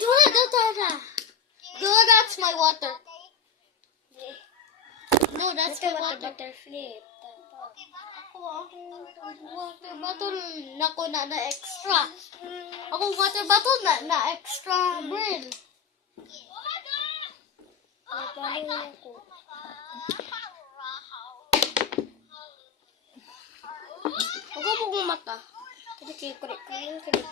do that. No, that's my water. No, that's my water. Flip. Water bottle nako na extra. Ako water bottle na extra bread. Ako po mata. Kaya kulit.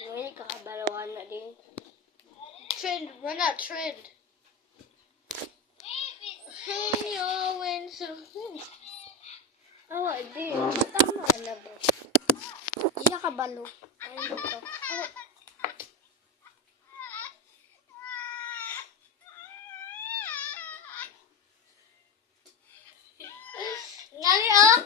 Ngayon, kakabalawan na din. Trend, run that trend. Hey, Owen. Awa, di. Tama na ba? Hindi nakabalo. Ayun ito. Nani ah?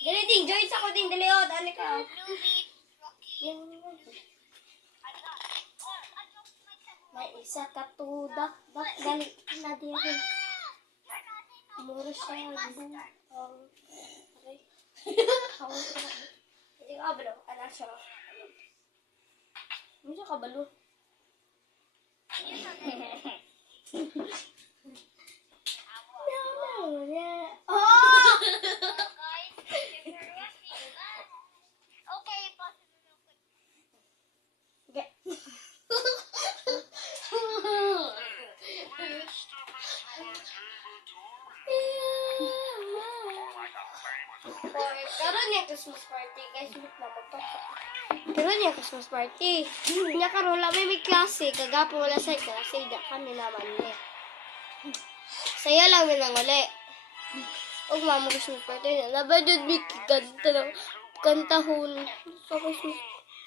Dali din, join sa ko din. Dali o, dali ka. May isa ka tudak. Bak, dali na din. Muro siya. Okay. Hindi ka kabalo. Ala siya. Hindi siya kabalo. Karon niya Christmas party, guys. Karon niya Christmas party. Nya karon la may klase, kagapo wala sa klase, da kami naman ni. Saya lang mi nang uli. Og mamo Christmas party na ba jud mi kantahon sa Christmas.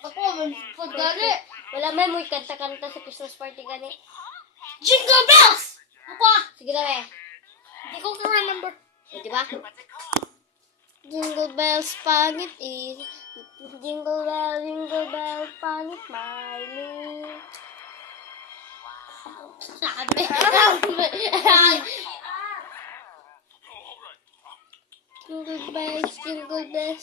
Ako, pagdali. Wala may mo kanta-kanta sa Christmas party gani. Jingle bells! Ako ah. Sige na be. Hindi ko remember. Di ba? Jingle bells, pangit jingle bell, pangit Miley. Sabi. Jingle bells,